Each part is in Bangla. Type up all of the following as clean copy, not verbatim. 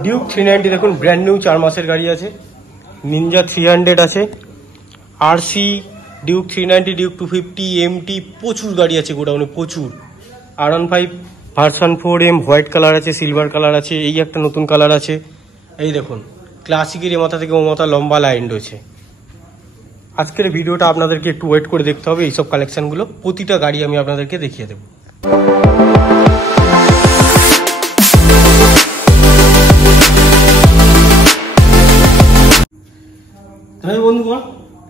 ডিউক 390 দেখুন ব্র্যান্ড নিউ 4 মাসের গাড়ি আছে। নিনজা 300 আছে, আরসি, ডিউক 390, ডিউক 250, এমটি, প্রচুর গাড়ি আছে গোডাউনে, প্রচুর। R15 version 4M white colour আছে, সিলভার কালার আছে, এই একটা নতুন কালার আছে। এই দেখুন ক্লাসিকের এ মাথা থেকে ও মাথা লম্বা লাইন রয়েছে। আজকের ভিডিওটা আপনাদেরকে একটু ওয়েট করে দেখতে হবে। এইসব কালেকশনগুলো প্রতিটা গাড়ি আমি আপনাদেরকে দেখিয়ে দেবো। তাই বন্ধুগণ,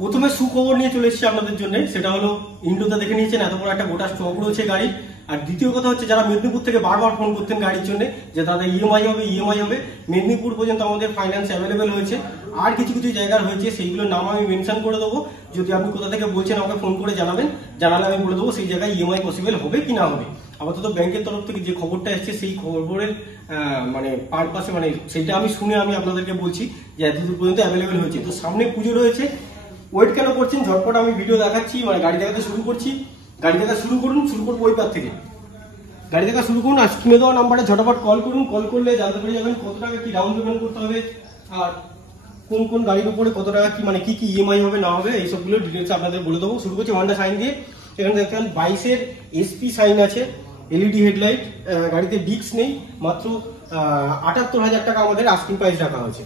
প্রথমে সুখবর নিয়ে চলে এসেছি আপনাদের জন্য। সেটা হলো ইন্ডোতে দেখে নিয়েছেন এত বড় একটা গোটা স্টক রয়েছে গাড়ি। আর দ্বিতীয় কথা হচ্ছে, যারা মেদিনীপুর থেকে বারবার ফোন করতেন গাড়ির জন্য যে দাদা ইএমআই হবে, মেদিনীপুর পর্যন্ত আমাদের ফাইন্যান্স অ্যাভেলেবেল হয়েছে। আর কিছু কিছু জায়গার হয়েছে, সেইগুলোর নাম আমি মেনশন করে দেবো। যদি আপনি কোথা থেকে বলছেন আমাকে ফোন করে জানাবেন, জানালে আমি বলে দেবো সেই জায়গায় ইএমআই পসিবল হবে কি না হবে। আপাতত ব্যাংকের তরফ থেকে যে খবরটা এসছে সেই খবরের মানে পারপাসে, মানে সেইটা আমি শুনে আমি আপনাদেরকে বলছি যে এতদূর পর্যন্ত অ্যাভেলেবেল হয়েছে। তো সামনে পুজো রয়েছে, ওয়েট কেন করছেন, ঝটপট আমি ভিডিও দেখাচ্ছি। মানে গাড়ি দেখাতে শুরু করছি। গাড়ি দেখা শুরু করবো ওই পার থেকে। গাড়ি দেখা শুরু করুন, আর স্ক্রিনে দেওয়া নাম্বারে ঝটপট কল করুন। কল করলে জানতে পেরে যাবেন কত টাকা কি ডাউন পেমেন্ট করতে হবে, আর কোন কোন গাড়ির উপরে কত টাকা কি, মানে কি কি ইএমআই হবে না হবে, এইসবগুলো ডিটেলস আপনাদের বলে দেবো। শুরু করছি হন্ডা সাইন দিয়ে। এখানে দেখতে 22-এর এসপি সাইন আছে, এলইডি হেডলাইট, গাড়িতে ডিস্ক নেই, মাত্র 78,000 টাকা আমাদের আস্কিং প্রাইস রাখা হয়েছে।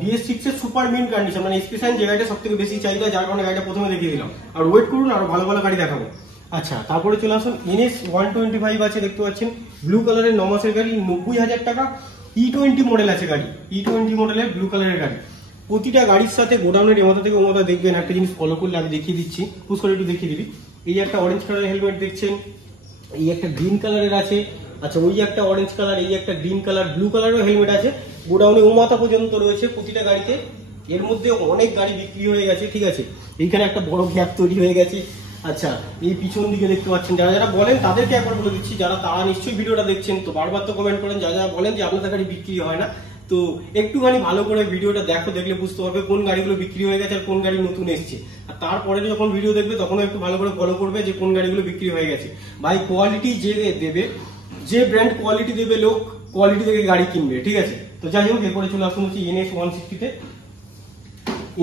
BS6 এর সুপার মিন্ট কন্ডিশন, মানে এসপি সাইন যে গাড়িটা সব থেকে বেশি চাহিদা, যার কারণে গাড়িটা প্রথমে দেখিয়ে দিলাম। আর ওয়েট করুন, আরো ভালো ভালো গাড়ি দেখাবো। আচ্ছা, তারপরে চলে আসুন NS 125 আছে, দেখতে পাচ্ছেন ব্লু কালারের 9 মাসের গাড়ি, 90,000 টাকা। E20 মডেল আছে গাড়ি, E20 মডেলের ব্লু কালারের গাড়ি। প্রতিটা গাড়ির সাথে গোডাউনের এমাথা থেকে ওমাথা দেখবেন একটা জিনিস ফলো করলে আমি দেখিয়ে দিচ্ছি, পুশ করে একটু দেখিয়ে দিবি। এই একটা অরেঞ্জ কালারের হেলমেট দেখছেন, এই একটা গ্রিন কালারের আছে। আচ্ছা, ওই একটা অরেঞ্জ কালার, এই একটা গ্রিন কালার, ব্লু কালারেরও হেলমেট আছে। গোডাউনে ওমাথা পর্যন্ত রয়েছে প্রতিটা গাড়িতে। এর মধ্যে অনেক গাড়ি বিক্রি হয়ে গেছে, ঠিক আছে। এইখানে একটা বড় গ্যাপ তৈরি হয়ে গেছে। আচ্ছা, এই পিছন দিকে দেখতে পাচ্ছেন, যারা যারা বলেন তাদেরকে একবার বলে দিচ্ছি, যারা তারা নিশ্চয়ই ভিডিওটা দেখছেন, তো বারবার তো কমেন্ট করেন যারা যারা বলেন যে আপনাদের গাড়ি বিক্রি হয় না। তো একটুখানি ভালো করে ভিডিওটা দেখো, দেখলে বুঝতে পারবে কোন গাড়িগুলো বিক্রি হয়ে গেছে আর কোন গাড়ি নতুন এসছে। আর তারপরে যখন ভিডিও দেখবে তখন একটু ভালো করে ফলো করবে যে কোন গাড়িগুলো বিক্রি হয়ে গেছে। ভাই কোয়ালিটি যে দেবে, যে ব্র্যান্ড কোয়ালিটি দেবে, লোক কোয়ালিটি থেকে গাড়ি কিনবে, ঠিক আছে। তো যাই হোক, এরপরে চলে আসুন হচ্ছে NS 160-তে।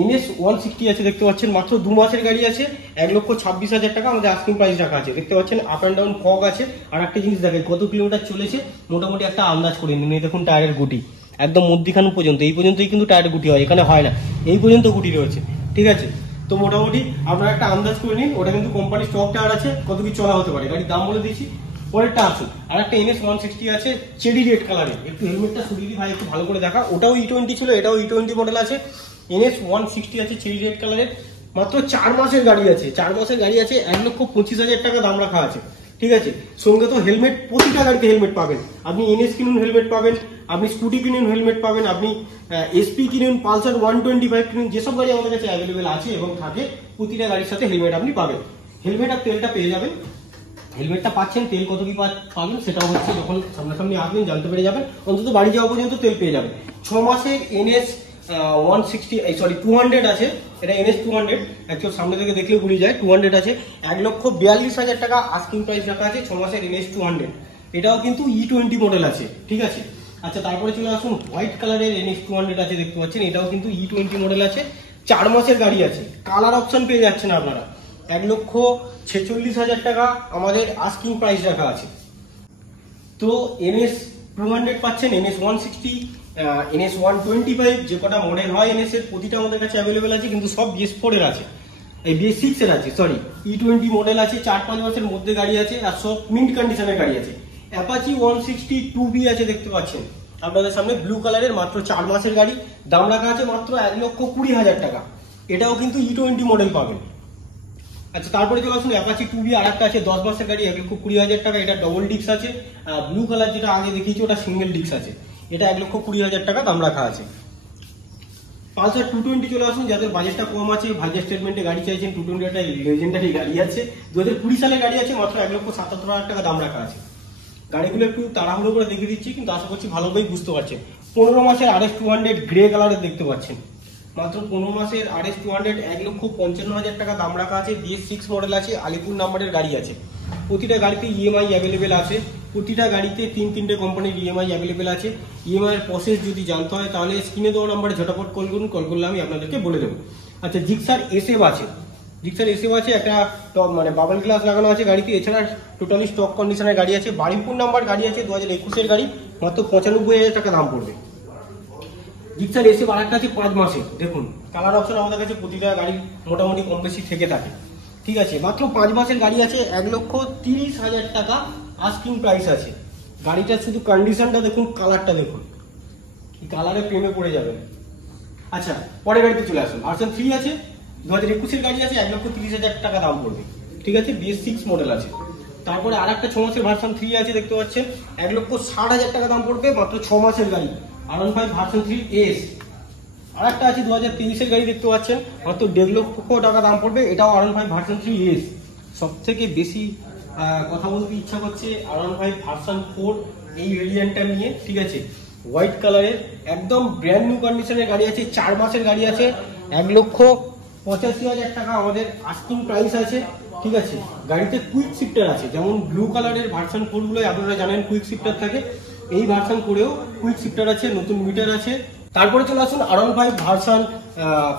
NS 160 আছে, দেখতে পাচ্ছেন মাত্র 2 মাসের গাড়ি আছে, 1,26,000 টাকা আমাদের আস্কিং প্রাইস রাখা আছে। দেখতে পাচ্ছেন আপ অ্যান্ড ডাউন ফগ আছে। আর একটা জিনিস দেখেন কত কিলোমিটার চলেছে, মোটামুটি একটা আন্দাজ করে নিন। এই দেখুন টায়ারের গুটি একদম মধ্যিখান পর্যন্ত, এই পর্যন্তই কিন্তু টায়ারের গুটি হয়, এখানে হয় না, এই পর্যন্ত গুটি রয়েছে, ঠিক আছে। তো মোটামুটি আপনারা একটা আন্দাজ করে নিন, ওটা কিন্তু কোম্পানির স্টক টায়ার আছে, কত কি চলা হতে পারে। গাড়ির দাম বলে দিয়েছি, পরেরটা আসুন। আর একটা NS 160 আছে চেরি রেড কালারের, একটু হেলমেটটা সরিয়ে দিই ভাই, একটু ভালো করে দেখা। ওটাও E20 ছিল, এটাও E20 মডেল আছে। NS 160 আছে চেরি রেড কালারের, মাত্র 4 মাসের গাড়ি আছে। 4 মাসের গাড়ি আছে, 1,25,000 টাকা দাম রাখা আছে, ঠিক আছে। সঙ্গে তো হেলমেট, প্রতিটা গাড়িতে হেলমেট পাবেন। আপনি NS কিনুন হেলমেট পাবেন, আপনি স্কুটি কিনুন হেলমেট পাবেন, আপনি SP কিনুন, পালসার 125 কিনুন, যেসব গাড়ি আমাদের কাছে অ্যাভেলেবেল আছে এবং থাকে, প্রতিটা গাড়ির সাথে হেলমেট আপনি পাবেন। হেলমেট আর তেলটা পেয়ে যাবেন। হেলমেটটা পাচ্ছেন, তেল কত কি পাবেন সেটাও হচ্ছে যখন সামনাসামনি আসবেন জানতে পেরে যাবেন। অন্তত বাড়ি যাওয়া পর্যন্ত তেল পেয়ে যাবেন। 6 মাসের NS 200 আছে, এটা NS 200, অ্যাকচুয়াল সামনে থেকে দেখলে ভুলে যায়, 200 আছে, 1,42,000 টাকা আস্কিং প্রাইস রাখা আছে। 6 মাসের NS 200, এটাও কিন্তু E20 মডেল আছে, ঠিক আছে। আচ্ছা, তারপরে চলে আসুন হোয়াইট কালারের NS 200 আছে, দেখতে পাচ্ছেন এটাও কিন্তু E20 মডেল আছে, 4 মাসের গাড়ি আছে। কালার অপশন পেয়ে যাচ্ছেন আপনারা, 1,46,000 টাকা আমাদের আস্কিং প্রাইস রাখা আছে। তো NS 200 পাচ্ছেন, NS 160, NS 125, যে কটা মডেল হয় NS এর প্রতিটা আমাদের কাছে অ্যাভেলেবেল আছে, কিন্তু সব BS4 এর আছে, এই BS6 এর আছে, সরি E20 মডেল আছে, 4-5 মাসের মধ্যে গাড়ি আছে, আর সব মিন্ট কন্ডিশনের গাড়ি আছে। অ্যাপাচি 160 2B আছে, দেখতে পাচ্ছেন আপনাদের সামনে ব্লু কালারের, মাত্র 4 মাসের গাড়ি, দাম রাখা আছে মাত্র 1,20,000 টাকা। এটাও কিন্তু E20 মডেল পাবেন। আচ্ছা, তারপরে চলে আসুন অ্যাপাচি 2B, আর একটা আছে 10 মাসের গাড়ি, 1,20,000 টাকা। এটা ডবল ডিস্ক আছে, ব্লু কালার যেটা আগে দেখিয়েছি ওটা সিঙ্গেল ডিস্ক আছে, এটা 1,20,000 টাকা দাম রাখা আছে। পালসার 220 চলে আসুন, যাদের বাজেটটা কম আছে, ভাইজার স্টেটমেন্টে গাড়ি চাইছেন, 220 একটা লেজেন্ডারি গাড়ি আছে, 2020 সালের গাড়ি আছে, মাত্র 1,77,000 টাকা দাম রাখা আছে। গাড়িগুলো একটু তাড়াহুড়ো করে দেখে দিচ্ছি, কিন্তু আশা করছি ভালোভাবেই বুঝতে পারছেন। 15 মাসের RS 200 গ্রে কালারের দেখতে পাচ্ছেন, মাত্র 15 মাসের RS 200, 1,55,000 টাকা দাম রাখা আছে। BS6 মডেল আছে, আলিপুর নাম্বারের গাড়ি আছে। প্রতিটা গাড়িতে ইএমআই অ্যাভেলেবেল আছে, প্রতিটা গাড়িতে তিনটে কোম্পানির ইএমআই অ্যাভেলেবেল আছে। ইএমআই এর প্রসেস যদি জানতে হয় তাহলে স্ক্রিনে দেওয়া নাম্বারে ঝটাপট কল করুন, কল করলে আমি আপনাদেরকে বলে দেবো। আচ্ছা, জিক্সার এসএফ আছে, জিক্সার এসএফ আছে, একটা টপ মানে বাবল গ্লাস লাগানো আছে গাড়িতে। এছাড়া টোটালি স্টক কন্ডিশনের গাড়ি আছে, বাড়িপুর নাম্বার গাড়ি আছে, 2021-এর গাড়ি, মাত্র 95,000 টাকা দাম পড়বে। জিক্সার এসএফ আর একটা আছে 5 মাসে, দেখুন কালার অপশন আমাদের কাছে প্রতিটা গাড়ি মোটামুটি কম বেশি থেকে থাকে, ঠিক আছে। মাত্র 5 মাসের গাড়ি আছে, 1,30,000 টাকা আস্কিং প্রাইস আছে। গাড়িটা শুধু কন্ডিশনটা দেখুন, কালারটা দেখুন, কালারে প্রেমে পড়ে যাবেন। আচ্ছা, পরের গাড়িতে চলে আসুন। ভার্সন 3 আছে, 2021-এর গাড়ি আছে, 1,30,000 টাকা দাম পড়বে, ঠিক আছে। BS6 মডেল আছে। তারপরে আর একটা 6 মাসের ভার্সন 3 আছে, দেখতে পাচ্ছেন, 1,60,000 টাকা দাম পড়বে, মাত্র 6 মাসের গাড়ি, R15 ভার্সন 3S। আর একটা আছে 2023-এর গাড়ি, দেখতে পাচ্ছেন, মাত্র 1.5 লক্ষ টাকা দাম পড়বে, এটাও R15 ভার্সন 3S। সব থেকে বেশি কথা বলতে ইচ্ছা করছে R15 ভার্সন 4 এই ভেরিয়েন্টটা নিয়ে, ঠিক আছে। হোয়াইট কালারের একদম ব্র্যান্ড নিউ কন্ডিশনের গাড়ি আছে, 4 মাসের গাড়ি আছে, 1,85,000 টাকা আমাদের আস্কিং প্রাইস আছে, ঠিক আছে। গাড়িতে কুইক শিফটার আছে, যেমন ব্লু কালারের ভার্সন 4 গুলোই আপনারা জানেন কুইক শিফটার থাকে, এই ভার্সন করেও কুইক শিফটার আছে, নতুন মিটার আছে। তারপরে চলে আসুন R15 ভার্সন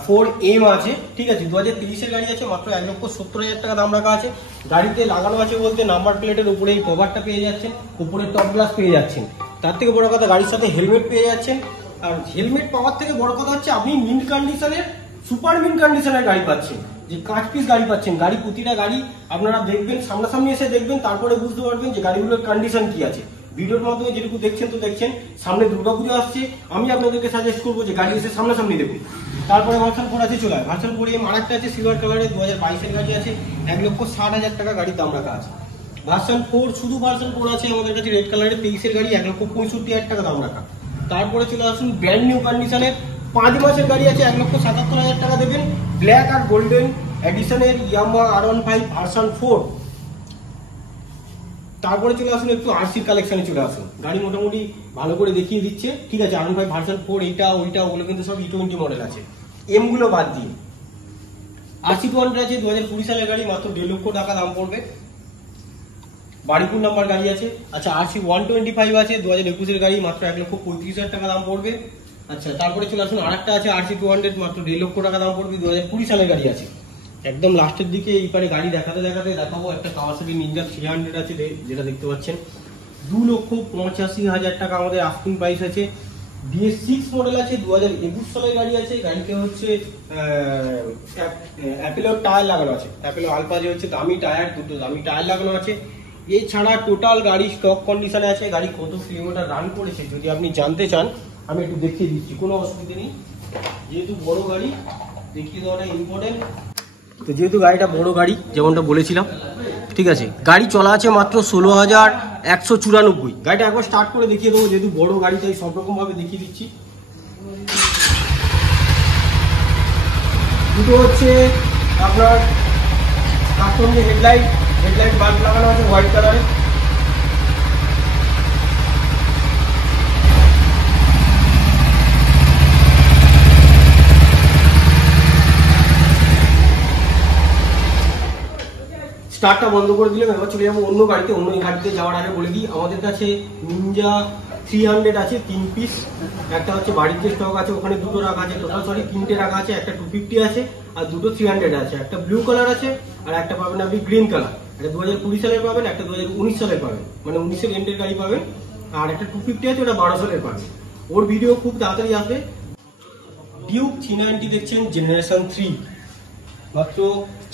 4M আছে, ঠিক আছে। 2023-এর গাড়ি আছে, মাত্র 1,70,000 টাকা দাম রাখা আছে। গাড়িতে লাগানো আছে বলতে নাম্বার প্লেটের উপরে এই কভারটা পেয়ে যাচ্ছেন, উপরে টপ গ্লাস পেয়ে যাচ্ছেন। তার থেকে বড় কথা গাড়ির সাথে হেলমেট পেয়ে যাচ্ছেন। আর হেলমেট পাওয়ার থেকে বড় কথা হচ্ছে আপনি মিন্ট কন্ডিশনের, সুপার মিন্ট কন্ডিশনের গাড়ি পাচ্ছেন, যে কাঁচ পিস গাড়ি পাচ্ছেন। গাড়ি প্রতিটা গাড়ি আপনারা দেখবেন, সামনাসামনি এসে দেখবেন, তারপরে বুঝতে পারবেন যে গাড়িগুলোর কন্ডিশন কি আছে। ভিডিওর মাধ্যমে যেটুকু দেখছেন তো দেখছেন, সামনে দুর্গাপুজো আসছে, আমি আপনাদেরকে সাজেস্ট করবো যে গাড়ি এসে সামনাসামনি দেখুন। তারপরে ভার্সন 4 আছে, চলে ভার্সন 4M আর একটা আছে সিলভার কালারের, 2022-এর গাড়ি আছে, 1,60,000 টাকা গাড়ির দাম রাখা আছে। ভার্সন 4, শুধু ভার্সন 4 আছে আমাদের কাছে রেড কালারের, 23-এর গাড়ি, 1,65,000 টাকা দাম রাখা। তারপরে চলে আসুন ব্র্যান্ড নিউ কন্ডিশনের 5 মাসের গাড়ি আছে, 1,77,000 টাকা দেবেন, ব্ল্যাক আর গোল্ডেন এডিশনের ইয়ামাহা R15 ভার্সন 4। তারপরে চলে আসুন একটু আরসি কালেকশনে চলে আসুন, গাড়ি মোটামুটি ভালো করে দেখিয়ে দিচ্ছে, ঠিক আছে। R15 ভার্সন 4 এইটা ওইটা ওগুলো কিন্তু সব E20 মডেল আছে, এম গুলো বাদ দিয়ে। RC 200 আছে, 2020 সালের গাড়ি, মাত্র 1.5 লক্ষ টাকা দাম পড়বে, বাড়িপুর নাম্বার গাড়ি আছে। আচ্ছা, RC 125 আছে, 2021-এর গাড়ি, মাত্র 1,35,000 টাকা দাম পড়বে। আচ্ছা, তারপরে চলে আসুন আর একটা আছে RC 200, মাত্র 1.5 লক্ষ টাকা দাম পড়বে, 2020 সালের গাড়ি আছে। একদম লাস্টের দিকে এই পারে গাড়ি দেখাতে দেখাতে দেখাবো একটা কাওয়াসাকি নিনজা 300 আছে, যেটা দেখতে পাচ্ছেন, 2,85,000 টাকা আমাদের আস্কিং প্রাইস আছে। BS6 মডেল আছে, 2021 সালের গাড়ি আছে। গাড়িতে হচ্ছে অ্যাপেলো টায়ার লাগানো আছে, অ্যাপেলো আলফা যে হচ্ছে দামি টায়ার, দুটো দামি টায়ার লাগানো আছে। এছাড়া টোটাল গাড়ি স্টক কন্ডিশনে আছে। গাড়ি কত কিলোমিটার রান করেছে যদি আপনি জানতে চান আমি একটু দেখিয়ে দিচ্ছি, কোনো অসুবিধা নেই, যেহেতু বড় গাড়ি দেখিয়ে দেওয়াটা ইম্পর্টেন্ট। তো যেহেতু গাড়িটা বড় গাড়ি যেমনটা বলেছিলাম, ঠিক আছে, গাড়ি চলা আছে মাত্র 16,194। গাড়িটা একবার স্টার্ট করে দেখিয়ে দেবো, যেহেতু বড় গাড়ি তাই সব রকম ভাবে দেখিয়ে দিচ্ছি। দুটো হচ্ছে আপনার কাস্টম যে হেডলাইট বাল্ব লাগানো আছে হোয়াইট কালারের। স্টার্টটা বন্ধ করে দিলাম, এবার চলে যাবো অন্য গাড়িতে। অন্য গাড়িতে যাওয়ার আগে বলে দিই, আমাদের কাছে নিনজা 300 আছে 3 পিস, একটা হচ্ছে বাড়িতে স্টক আছে, ওখানে দুটো রাখা আছে, টোটাল 3টে রাখা আছে, একটা 250 আছে আর দুটো 300 আছে, একটা ব্লু কালার আছে আর একটা পাবেন আপনি গ্রিন কালার। একটা 2020 সালের পাবেন, একটা 2019 সালের পাবেন, মানে 19-এর এন্ডের গাড়ি পাবেন, আর একটা 250 আছে, ওটা 12 সালের পাবেন। ওর ভিডিও খুব তাড়াতাড়ি আসবে। ডিউক 390 দেখছেন জেনারেশন 3, মাত্র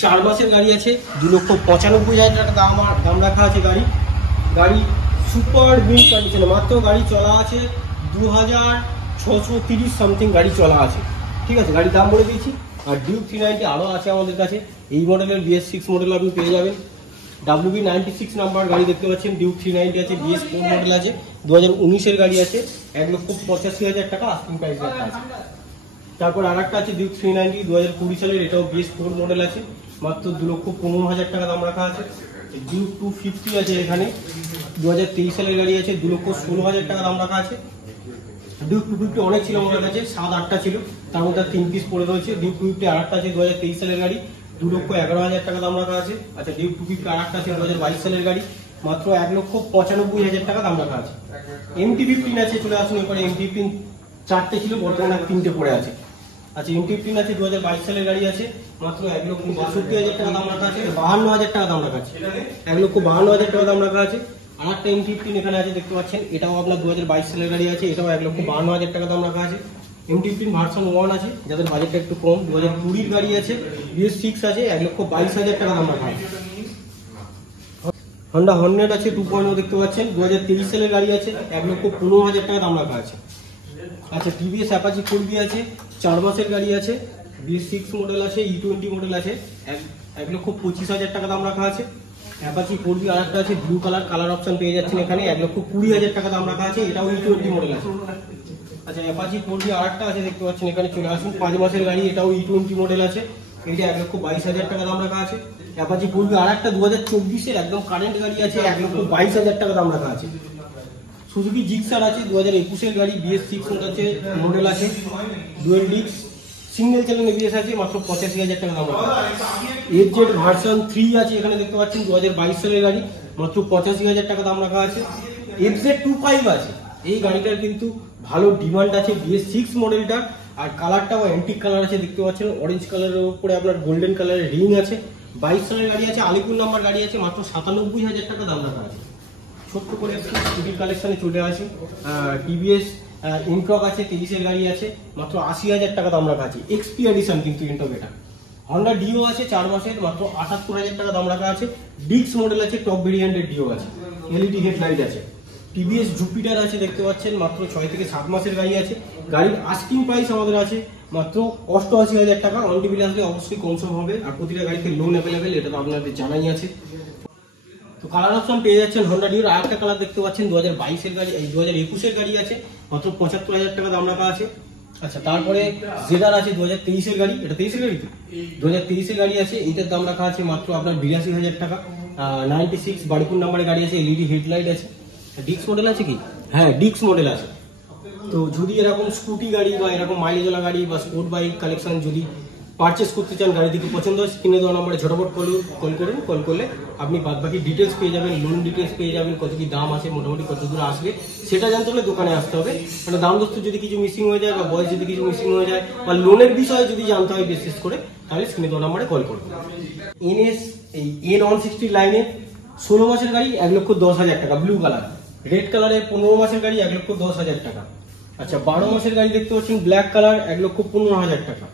4 মাসের গাড়ি আছে, 2,95,000 টাকা দাম রাখা আছে। গাড়ি সুপার মিন্ট কন্ডিশনে, মাত্র গাড়ি চলা আছে 2,630 সামথিং গাড়ি চলা আছে, ঠিক আছে, গাড়ির দাম বলে দিয়েছি। আর ডিউক 390 আরও আছে আমাদের কাছে, এই মডেলের BS6 মডেল আপনি পেয়ে যাবেন। WB96 নাম্বার গাড়ি দেখতে পাচ্ছেন, ডিউক 390 আছে, BS4 মডেল আছে, 2019-এর গাড়ি আছে, 1,85,000 টাকা আস্কিং প্রাইস রাখা আছে। তারপর আর একটা আছে ডিউক 390, 2020 সালের, এটাও BS4 মডেল আছে, মাত্র 2,15,000 টাকা দাম রাখা আছে। ডিউক 250 আছে এখানে, 2023 সালের গাড়ি আছে, 2,16,000 টাকা দাম রাখা আছে। ডিউক 250 অনেক ছিল আমাদের কাছে, 7-8টা ছিল, তার মধ্যে 3 পিস পড়ে রয়েছে। ডিউক 250 আর একটা আছে, 2023 সালের গাড়ি, 2,11,000 টাকা দাম রাখা আছে। আচ্ছা ডিউক 250 আর একটা আছে 2022 সালের গাড়ি, মাত্র 1,95,000 টাকা দাম রাখা আছে। MT-15 আছে, চলে আসুন এরপরে। MT-15 4টে ছিল, বর্তমানে 3টে পড়ে আছে। আচ্ছা MT-15 আছে, 2022 সালের গাড়ি আছে, মাত্র 1,62,000 টাকা দাম রাখা আছে। 52,000 টাকা দাম রাখা আছে, 1,52,000 টাকা দাম রাখা আছে। আর একটা MT-15 এখানে আছে দেখতে পাচ্ছেন, এটাও আপনার 2022 সালের গাড়ি আছে, এটাও 1,52,000 টাকা দাম রাখা আছে। MT-15 ভার্সন 1 আছে, যাদের বাজেটটা একটু কম, 2020 গাড়ি আছে, BS6 আছে, 1,22,000 টাকা দাম রাখা আছে। হন্ডা হর্নেট আছে 2.0 দেখতে পাচ্ছেন, 2023 সালের গাড়ি আছে, 1,15,000 টাকা দাম রাখা আছে। আচ্ছা টিভিএস অ্যাপাচি 4B আছে, 4 মাসের গাড়ি আছে, BS6 মডেল আছে, E20 মডেল আছে, 1,25,000 টাকা দাম রাখা আছে। অ্যাপাচি 4B আর একটা আছে ব্লু কালার, কালার অপশন পেয়ে যাচ্ছেন এখানে, 1,20,000 টাকা দাম রাখা আছে, এটাও E20 মডেল আছে। আচ্ছা অ্যাপাচি 4B আর একটা আছে দেখতে পাচ্ছেন এখানে, চলে আসুন, 5 মাসের গাড়ি, এটাও E20 মডেল আছে, এটা 1,22,000 টাকা দাম রাখা আছে। অ্যাপাচি 4B আর একটা 2024 একদম কারেন্ট গাড়ি আছে, 1,22,000 টাকা দাম রাখা আছে। সুজুকি জিক্সার আছে, 2021 গাড়ি, BS6 মডেল আছে, dual disc single channel ABS আছে, মাত্র 85,000 টাকা দাম রাখা আছে। FZ ভার্সন 3 আছে এখানে দেখতে পাচ্ছেন, 2022 সালের গাড়ি, মাত্র 85,000 টাকা দাম রাখা আছে। FZ25 আছে, এই গাড়িটার কিন্তু ভালো ডিমান্ড আছে, BS6 মডেলটা, আর কালারটাও অ্যান্টিক কালার আছে দেখতে পাচ্ছেন, অরেঞ্জ কালারের উপরে আপনার গোল্ডেন কালারের রিং আছে। 22 সালের গাড়ি আছে, আলিপুর নাম্বার গাড়ি আছে, মাত্র 97,000 টাকা দাম রাখা আছে। ছোট্ট করে একটু স্কুটির কালেকশনে চলে আসি। TVS ইনটক আছে, 23 এর গাড়ি আছে, মাত্র 80,000 টাকা দাম রাখা আছে। XP এডিশন কিন্তু ইনটক এটা। হন্ডা ডিও আছে 4 মাসের, মাত্র 78,000 টাকা দাম রাখা আছে। ডিক্স মডেল আছে, টপ ভেরিয়েন্টের ডিও আছে, LED হেডলাইট আছে। TVS জুপিটার আছে দেখতে পাচ্ছেন, মাত্র 6 থেকে 7 মাসের গাড়ি আছে। গাড়ির আস্কিং প্রাইস আমাদের আছে মাত্র 88,000 টাকা। অন টেবিল আসলে অবশ্যই কমসম হবে, আর প্রতিটা গাড়িতে লোন অ্যাভেলেবেল, এটা তো আপনাদের জানাই আছে। তো কালার অপশন পেয়ে যাচ্ছেন হন্ডা ডিওর। আর একটা কালার দেখতে পাচ্ছেন 2022 এর গাড়ি, এই 2021 এর গাড়ি আছে, মাত্র 75,000 টাকা দাম রাখা আছে। আচ্ছা তারপরে জেডার আছে 2023 এর গাড়ি, এটা 23 এর গাড়ি তো, 2023 এর গাড়ি আছে, এইটার দাম রাখা আছে মাত্র আপনার 82,000 টাকা। 96 বাড়িপুর নাম্বারের গাড়ি আছে, LED হেডলাইট আছে। ডিক্স মডেল আছে কি? হ্যাঁ ডিক্স মডেল আছে। তো যদি এরকম স্কুটি গাড়ি বা এরকম মাইলেজওয়ালা গাড়ি বা স্পোর্ট বাইক কালেকশন যদি পারচেস করতে চান, গাড়ি থেকে পছন্দ হয়, স্ক্রিনে দেওয়া নম্বরে ঝটপট কল করুন। কল করলে আপনি বাদবাকি ডিটেলস পেয়ে যাবেন, লোন ডিটেলস পেয়ে যাবেন, কত কি দাম আছে, মোটামুটি কত দূর আসবে সেটা জানতে হলে দোকানে আসতে হবে। মানে দাম দোস্ত যদি কিছু মিসিং হয়ে যায় বা বয়স যদি কিছু মিসিং হয়ে যায় বা লোনের বিষয়ে যদি জানতে হয় বিশেষ করে, তাহলে স্ক্রিনে দেওয়া নম্বরে কল করুন। এই N160 লাইনে 16 মাসের গাড়ি, 1,10,000 টাকা, ব্লু কালার। রেড কালারে 15 মাসের গাড়ি, 1,10,000 টাকা। আচ্ছা 12 মাসের গাড়ি দেখতে পাচ্ছেন ব্ল্যাক কালার, 1,15,000 টাকা।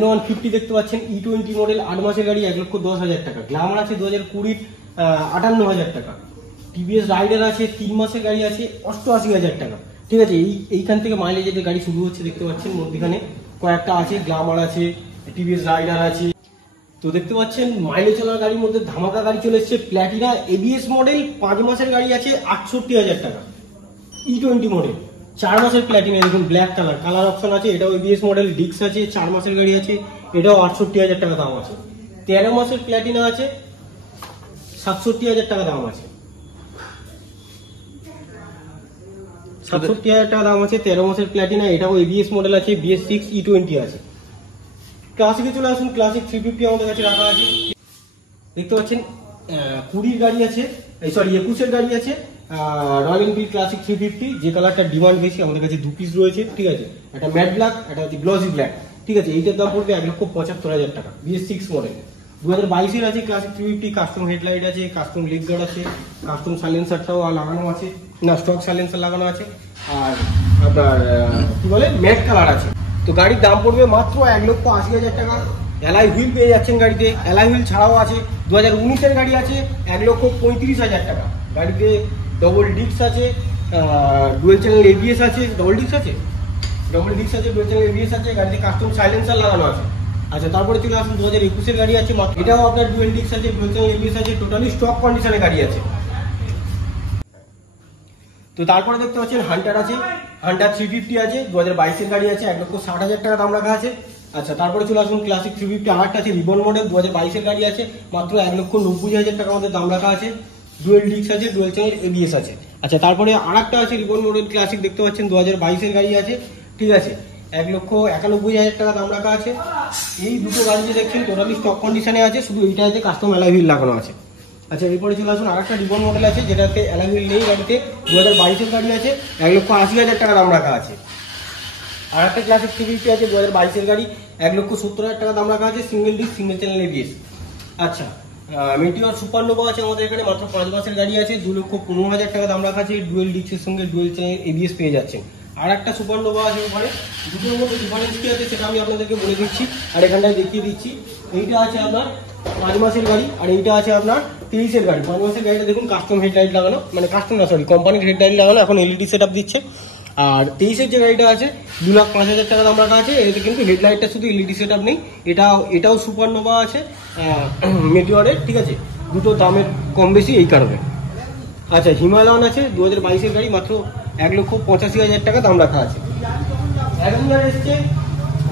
N150 দেখতে পাচ্ছেন E20 মডেল, 8 মাসের গাড়ি, 1,10,000 টাকা। গ্ল্যামার আছে 2020 58,000 টাকা। TVS রাইডার আছে 3 মাসের গাড়ি আছে, 88,000 টাকা। ঠিক আছে, এইখান থেকে মাইলেজের গাড়ি শুরু হচ্ছে দেখতে পাচ্ছেন, মধ্যখানে কয়েকটা আছে, গ্ল্যামার আছে, TVS রাইডার আছে। তো দেখতে পাচ্ছেন মাইলেজ চলার গাড়ির মধ্যে ধামাকা গাড়ি চলে এসছে, প্ল্যাটিনা ABS মডেল, 5 মাসের গাড়ি আছে, 68,000 টাকা। E20 মডেল 4 মাসের প্ল্যাটিনা, দেখুন ব্ল্যাক কালার, কালার অপশন আছে, এটাও ABS মডেল, ডিক্স আছে, 4 মাসের গাড়ি আছে, এটাও 68,000 টাকা দাম আছে। 13 মাসের প্ল্যাটিনা আছে, 67,000 টাকা দাম আছে, 67,000 টাকা দাম আছে 13 মাসের প্ল্যাটিনা, এটাও ABS মডেল আছে, BS6 E20 আছে। ক্লাসিকে চলে আসুন, ক্লাসিক 350 আমাদের কাছে রাখা আছে। দেখতে পাচ্ছেন 20 গাড়ি আছে, সরি 21 গাড়ি আছে, রয়্যাল এনফিল্ড ক্লাসিক 350, যে কালারটা ডিমান্ড বেশি আমাদের কাছে 2 পিস রয়েছে। ঠিক আছে, একটা ম্যাট ব্ল্যাক, একটা হচ্ছে গ্লসি ব্ল্যাক। ঠিক আছে, এইটার দাম পড়বে 1,75,000 টাকা, BS6 মডেল। 2022 এর আছে ক্লাসিক 350, কাস্টম হেডলাইট আছে, কাস্টম লেগ গার্ড আছে, কাস্টম সাইলেন্সারটাও লাগানো আছে, না স্টক সাইলেন্সার লাগানো আছে, আর আপনার কি বলে ম্যাট কালার আছে। তো গাড়ির দাম পড়বে মাত্র 1,80,000 টাকা। অ্যালাই হুইল পেয়ে যাচ্ছেন গাড়িতে, অ্যালাই হুইল ছাড়াও আছে 2019 এর গাড়ি আছে, 1,35,000 টাকা। গাড়িতে ডবল ডিস্ক আছে, ডুয়েল চ্যানেল ABS আছে, ডবল ডিস্ক আছে, ডুয়েল চ্যানেল ABS আছে, গাড়িতে কাস্টম সাইলেন্সার লাগানো আছে। আচ্ছা তারপরে চলে আসুন 2021 এর গাড়ি আছে, এটাও আপনার ডুয়েল ডিস্ক আছে, ডুয়েল চ্যানেল ABS আছে, টোটালি স্টক কন্ডিশনে গাড়ি আছে। তো তারপরে দেখতে পাচ্ছেন হান্টার আছে, হান্টার 350 আছে, 2022 এর গাড়ি আছে, 1,60,000 টাকা দাম রাখা আছে। আচ্ছা তারপরে চলে আসুন ক্লাসিক 350 আর একটা আছে রিবন মডেল, 2022 এর গাড়ি আছে, মাত্র 1,90,000 টাকা আমাদের দাম রাখা আছে। ডুয়েল ডিস্ক আছে, ডুয়েল চ্যানেল ABS আছে। আচ্ছা তারপরে আর একটা আছে রিবন মডেল ক্লাসিক, দেখতে পাচ্ছেন 2022 এর গাড়ি আছে। ঠিক আছে, 1,91,000 টাকা দাম রাখা আছে। এই দুটো গাড়ি যে দেখছেন টোটালি স্টক কন্ডিশনে আছে, শুধু এইটাতে কাস্টম অ্যালয় হুইল লাগানো আছে। আচ্ছা, এরপরে চলে আসুন আরেকটা রিবন মডেল আছে যেটাতে অ্যালয় হুইল নেই গাড়িতে, 2022-এর গাড়ি আছে, 1,80,000 টাকা দাম রাখা আছে। আর একটা ক্লাসিক সিভিটি আছে 2022-এর গাড়ি, 1,70,000 টাকা দাম রাখা আছে, single disc single channel ABS. আচ্ছা, মেটিওর সুপারনোভা আছে আমাদের এখানে, মাত্র 5 মাসের গাড়ি আছে, 2,15,000 টাকা দাম রাখা আছে, ডুয়েল ডিস্কের সঙ্গে ডুয়েল চ্যানেল এবিএস পেয়ে যাচ্ছেন। আর একটা সুপারনোভা আছে ওখানে, দুটোর মধ্যে ডিফারেন্স কি আছে সেটা আমি আপনাদেরকে বলে দিচ্ছি আর এখানটায় দেখিয়ে দিচ্ছি। এইটা আছে আপনার 5 মাসের গাড়ি আর এইটা আছে আপনার 23-এর গাড়ি। 5 মাসের গাড়িটা দেখুন কাস্টম হেডলাইট লাগানো, মানে কাস্টম না সরি কোম্পানির হেডলাইট লাগানো, এখন এলইডি সেট আপ দিচ্ছে। আর 23-এর যে গাড়িটা আছে 2,05,000 টাকা দাম রাখা আছে, এতে কিন্তু হেডলাইটটা শুধু এলইডি সেট আপ নেই, এটাও সুপারনোভা আছে মেটিওরের, ঠিক আছে, দুটো দামের কম বেশি এই কারণে। আচ্ছা, হিমালয়ান আছে 2022-এর গাড়ি, মাত্র 1,85,000 টাকা দাম রাখা আছে। অ্যাভেঞ্জার এসছে,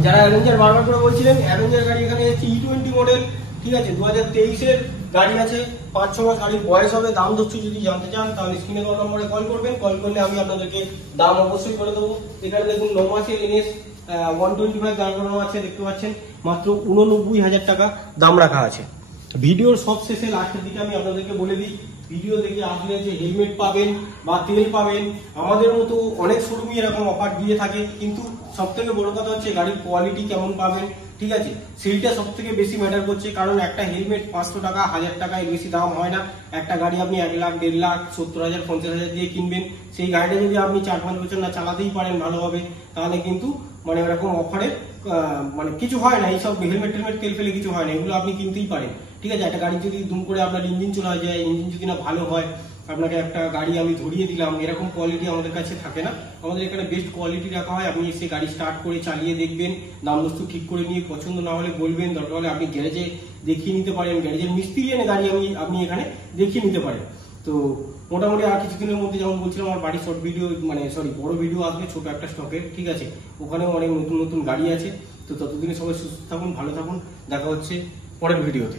যারা অ্যাভেঞ্জার বারবার করে বলছিলেন, অ্যাভেঞ্জার গাড়ি এখানে এসছে E20 মডেল, ঠিক আছে, 2023-এর গাড়ি আছে, 5-6 মাস গাড়ির বয়স হবে। দাম দস্যু যদি জানতে চান তাহলে স্ক্রিনে দেওয়া নম্বরে কল করবেন, কল করলে আমি আপনাদেরকে দাম অবশ্যই করে দেবো। এখানে দেখুন 9 মাসের NS 125 দাম করানো আছে, দেখতে পাচ্ছেন, মাত্র 89,000 টাকা দাম রাখা আছে। ভিডিওর সব শেষে লাস্টের দিকে আমি আপনাদেরকে বলে দিই, ভিডিও দেখে আসলে যে হেলমেট পাবেন বা তেল পাবেন, আমাদের মতো অনেক শোরুমই এরকম অফার দিয়ে থাকে, কিন্তু সব থেকে বড় কথা হচ্ছে গাড়ির কোয়ালিটি কেমন পাবেন, ঠিক আছে, সেইটা সব থেকে বেশি ম্যাটার করছে। কারণ একটা হেলমেট 500 টাকা 1000 টাকা এর বেশি দাম হয় না। একটা গাড়ি আপনি 1 লাখ 1.5 লাখ 70,000 50,000 দিয়ে কিনবেন, সেই গাড়িটা যদি আপনি 4-5 বছর না চালাতেই পারেন ভালোভাবে, তাহলে কিন্তু মানে এরকম অফারে মানে কিছু হয় না, এইসব হেলমেট টেলমেট তেল ফেলে কিছু হয় না, এগুলো আপনি কিনতেই পারেন, ঠিক আছে। একটা গাড়ি যদি দুম করে আপনার ইঞ্জিন চলে যায়, ইঞ্জিন যদি না ভালো হয়, আপনাকে একটা গাড়ি আমি ধরিয়ে দিলাম, এরকম কোয়ালিটি আমাদের কাছে থাকে না। আমাদের এখানে বেস্ট কোয়ালিটি রাখা হয়। আপনি এসে গাড়ি স্টার্ট করে চালিয়ে দেখবেন, দাম দস্তু ঠিক করে নিয়ে পছন্দ না হলে বলবেন, দরকার হলে আপনি গ্যারেজে দেখিয়ে নিতে পারেন, গ্যারেজের মিস্ত্রি এনে গাড়ি আপনি এখানে দেখিয়ে নিতে পারেন। তো মোটামুটি আর কিছুদিনের মধ্যে যেমন বলছিলাম আমার বাড়ির শর্ট ভিডিও মানে সরি বড় ভিডিও আসবে, ছোট একটা স্টকের, ঠিক আছে, ওখানেও অনেক নতুন নতুন গাড়ি আছে। তো ততদিনে সবাই সুস্থ থাকুন, ভালো থাকুন, দেখা হচ্ছে পরের ভিডিওতে।